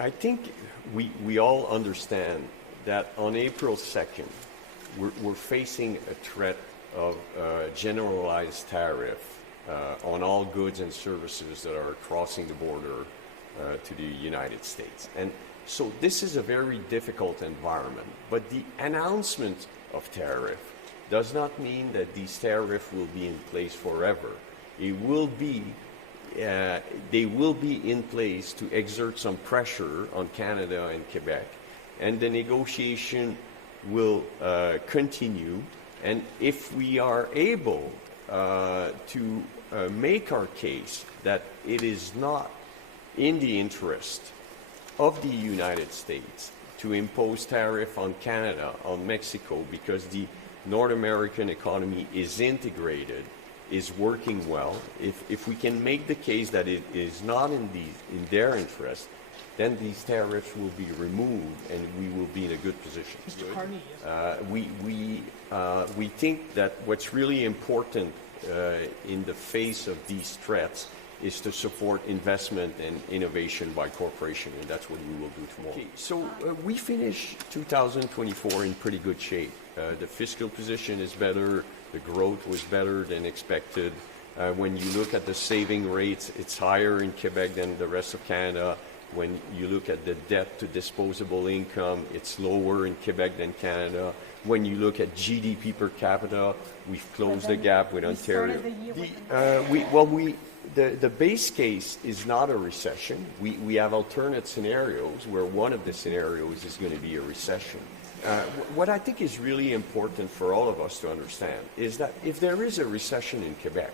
I think we all understand that on April 2nd, we're facing a threat of generalized tariff on all goods and services that are crossing the border to the United States. And so this is a very difficult environment, but the announcement of tariff does not mean that these tariffs will be in place forever. It will be, they will be in place to exert some pressure on Canada and Quebec, and the negotiation will continue. And if we are able to make our case that it is not in the interest of the United States to impose tariff on Canada, on Mexico, because the North American economy is integrated, is working well, if we can make the case that it is not in their interest, then these tariffs will be removed and we will be in a good position. Mr. Carney, yes. We think that what's really important in the face of these threats is to support investment and innovation by corporation, and that's what we will do tomorrow. Okay, so we finished 2024 in pretty good shape. The fiscal position is better, the growth was better than expected. When you look at the saving rates, it's higher in Quebec than the rest of Canada. When you look at the debt to disposable income, it's lower in Quebec than Canada. When you look at GDP per capita, we've closed the gap with Ontario. The base case is not a recession. We have alternate scenarios where one of the scenarios is going to be a recession. What I think is really important for all of us to understand is that if there is a recession in Quebec,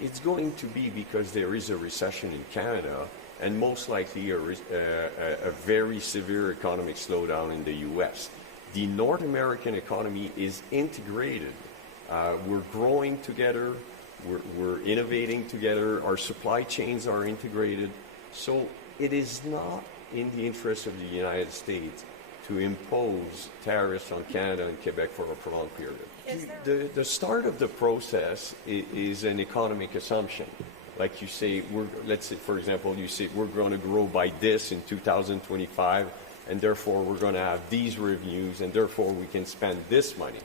it's going to be because there is a recession in Canada and most likely a very severe economic slowdown in the U.S. The North American economy is integrated. We're growing together. We're innovating together. Our supply chains are integrated. So it is not in the interest of the United States to impose tariffs on Canada and Quebec for a prolonged period. The start of the process is an economic assumption. Like you say, let's say, for example, you say we're going to grow by this in 2025, and therefore we're going to have these revenues, and therefore we can spend this money.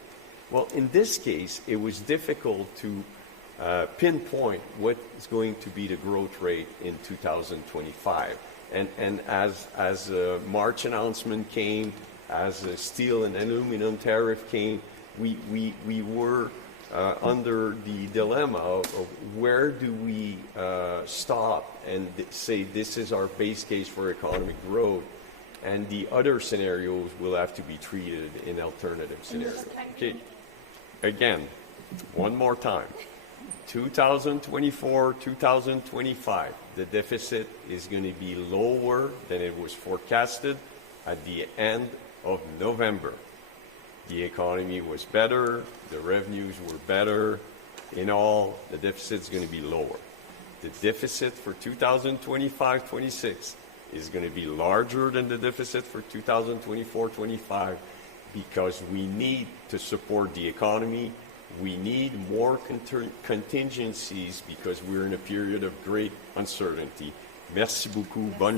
Well, in this case, it was difficult to pinpoint what is going to be the growth rate in 2025. And as a March announcement came, as a steel and aluminum tariff came, we were under the dilemma of where do we stop and say this is our base case for economic growth, and the other scenarios will have to be treated in alternative scenarios. Okay. Again, one more time. 2024, 2025, the deficit is going to be lower than it was forecasted at the end of November. The economy was better, the revenues were better. In all, the deficit is going to be lower. The deficit for 2025-26 is going to be larger than the deficit for 2024-25 because we need to support the economy. We need more contingencies because we're in a period of great uncertainty. Merci beaucoup. Bonne